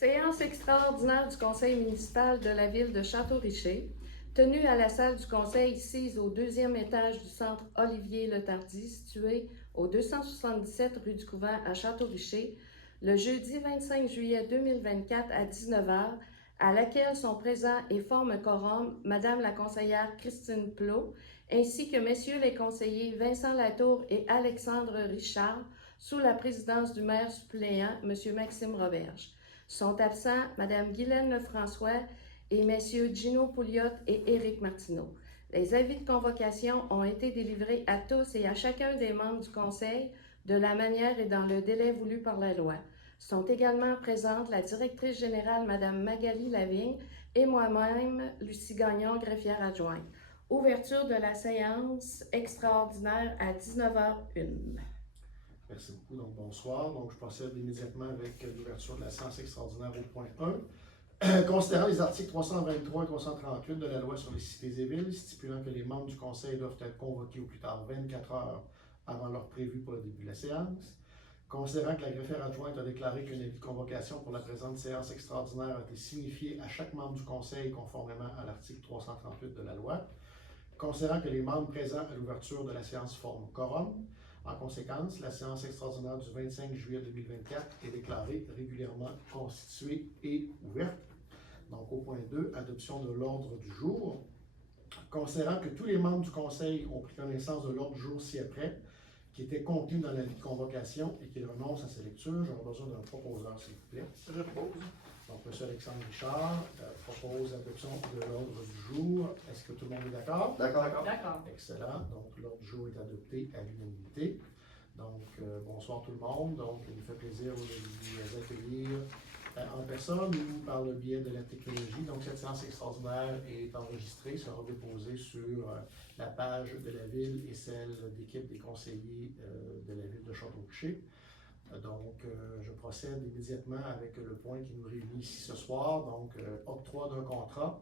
Séance extraordinaire du conseil municipal de la ville de Château-Richer, tenue à la salle du conseil sise au deuxième étage du centre Olivier-Letardy, situé au 277 rue du Couvent à Château-Richer, le jeudi 25 juillet 2024 à 19h, à laquelle sont présents et forment quorum Madame la conseillère Christine Plot, ainsi que Messieurs les conseillers Vincent Latour et Alexandre Richard, sous la présidence du maire suppléant, M. Maxime Roberge. Sont absents Mme Guylaine Lefrançois et Messieurs Gino Pouliot et Éric Martineau. Les avis de convocation ont été délivrés à tous et à chacun des membres du Conseil de la manière et dans le délai voulu par la loi. Sont également présentes la directrice générale Mme Magali Lavigne et moi-même, Lucie Gagnon, greffière adjointe. Ouverture de la séance extraordinaire à 19h01. Merci beaucoup. Donc, bonsoir. Donc, je procède immédiatement avec l'ouverture de la séance extraordinaire au point 1. Considérant les articles 323 et 338 de la loi sur les cités et villes, stipulant que les membres du Conseil doivent être convoqués au plus tard 24 heures avant l'heure prévue pour le début de la séance. Considérant que la greffière adjointe a déclaré qu'un avis de convocation pour la présente séance extraordinaire a été signifié à chaque membre du Conseil conformément à l'article 338 de la loi. Considérant que les membres présents à l'ouverture de la séance forment quorum, en conséquence, la séance extraordinaire du 25 juillet 2024 est déclarée régulièrement constituée et ouverte. Donc, au point 2, adoption de l'ordre du jour. Considérant que tous les membres du Conseil ont pris connaissance de l'ordre du jour ci-après, qui était contenu dans l'avis de convocation et qu'ils renoncent à sa lecture, j'aurai besoin d'un proposeur, s'il vous plaît. Je propose. Donc, M. Alexandre Richard propose l'adoption de l'ordre du jour. Est-ce que tout le monde est d'accord? D'accord. D'accord. Excellent. Donc, l'ordre du jour est adopté à l'unanimité. Donc, bonsoir tout le monde. Donc, il nous fait plaisir de vous accueillir en personne ou par le biais de la technologie. Donc, cette séance extraordinaire est enregistrée, sera déposée sur la page de la ville et celle d'équipe des conseillers de la ville de Château-Richer. Donc, je procède immédiatement avec le point qui nous réunit ici ce soir, donc octroi d'un contrat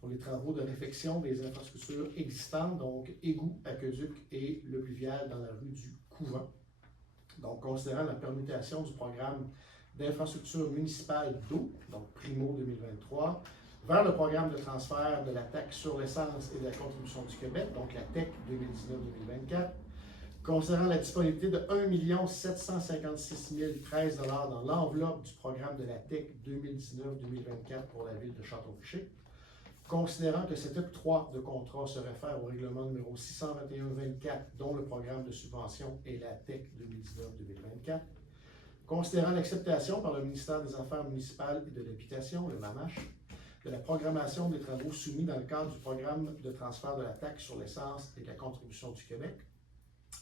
pour les travaux de réfection des infrastructures existantes, donc égouts, aqueduc et le pluvial dans la rue du Couvent. Donc, considérant la permutation du programme d'infrastructure municipale d'eau, donc Primo 2023, vers le programme de transfert de la taxe sur l'essence et de la contribution du Québec, donc la TEC 2019-2024, considérant la disponibilité de 1 756 013 $ dans l'enveloppe du programme de la TEC 2019-2024 pour la ville de Château-Richer, considérant que cet octroi de contrat se réfère au règlement numéro 621-24, dont le programme de subvention est la TEC 2019-2024, considérant l'acceptation par le ministère des Affaires municipales et de l'Habitation, le MAMACH, de la programmation des travaux soumis dans le cadre du programme de transfert de la taxe sur l'essence et de la contribution du Québec,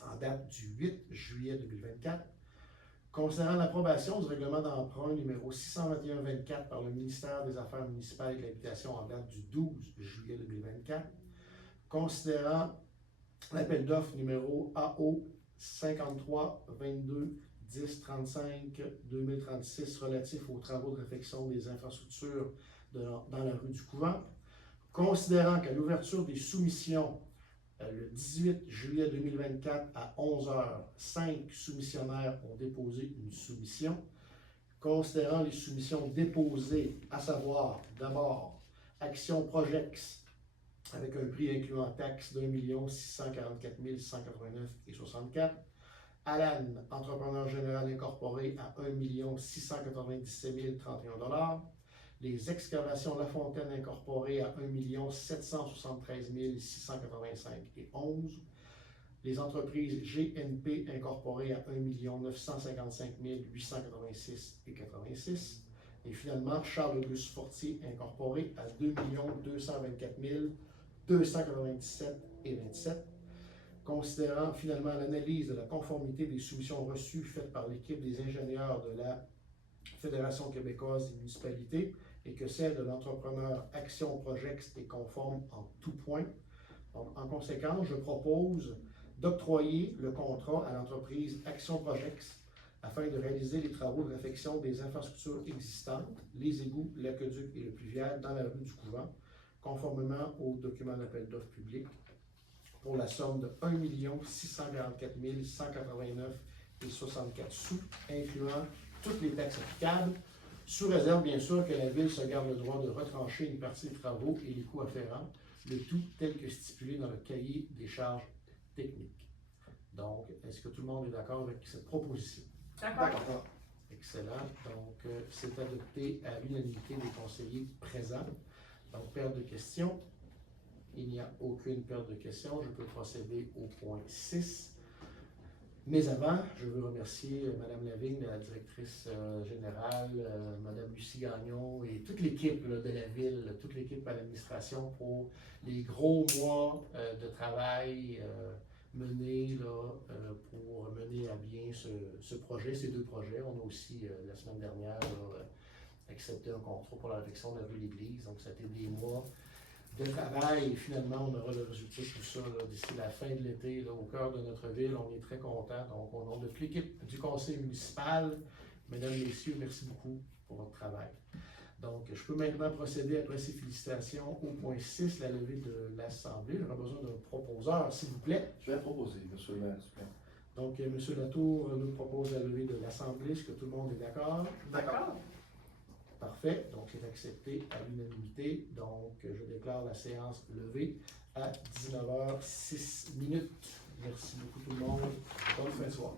en date du 8 juillet 2024, considérant l'approbation du règlement d'emprunt numéro 621-24 par le ministère des Affaires municipales et de l'Habitation en date du 12 juillet 2024, considérant l'appel d'offres numéro AO 53 22 10 35 2036 relatif aux travaux de réfection des infrastructures dans la rue du Couvent, considérant qu'à l'ouverture des soumissions le 18 juillet 2024 à 11h, 5 soumissionnaires ont déposé une soumission. Considérant les soumissions déposées, à savoir d'abord Action Projex avec un prix incluant taxe d'1 644 189,64 $. Alan, entrepreneur général incorporé à 1 697 031 $. Les excavations La Fontaine incorporées à 1 773 685,11 $. Les entreprises GNP incorporées à 1 955 886,86 $. Et finalement, Charles-Auguste Fortier incorporé à 2 224 297,27 $. Considérant finalement l'analyse de la conformité des soumissions reçues faites par l'équipe des ingénieurs de la Fédération québécoise des municipalités et que celle de l'entrepreneur Action Projex est conforme en tout point. Donc, en conséquence, je propose d'octroyer le contrat à l'entreprise Action Projex afin de réaliser les travaux de réfection des infrastructures existantes, les égouts, l'aqueduc et le pluvial dans la rue du Couvent, conformément au document d'appel d'offres public, pour la somme de 1 644 189,64 $, incluant toutes les taxes applicables, sous réserve bien sûr que la Ville se garde le droit de retrancher une partie des travaux et les coûts afférents, le tout tel que stipulé dans le cahier des charges techniques. Donc, est-ce que tout le monde est d'accord avec cette proposition? D'accord. Excellent. Donc, c'est adopté à l'unanimité des conseillers présents. Donc, perte de questions. Il n'y a aucune perte de questions. Je peux procéder au point 6. Mais avant, je veux remercier Mme Lavigne, la directrice générale, Mme Lucie Gagnon et toute l'équipe de la Ville, toute l'équipe à l'administration pour les gros mois de travail menés pour mener à bien ce projet, ces deux projets. On a aussi, la semaine dernière, accepté un contrat pour la réfection de la rue L'Église. Donc, ça a été des mois de travail et finalement, on aura le résultat de tout ça d'ici la fin de l'été, au cœur de notre ville. On est très contents. Donc, au nom de toute l'équipe du conseil municipal, mesdames et messieurs, merci beaucoup pour votre travail. Donc, je peux maintenant procéder, après ces félicitations, au point 6, la levée de l'Assemblée. J'aurais besoin d'un proposeur, s'il vous plaît. Je vais proposer, monsieur le maire. Donc, M. Latour nous propose la levée de l'Assemblée. Est-ce que tout le monde est d'accord? D'accord. Parfait. Donc, c'est accepté à l'unanimité. Donc, je déclare la séance levée à 19h06. Merci beaucoup tout le monde. Bonne fin de soirée.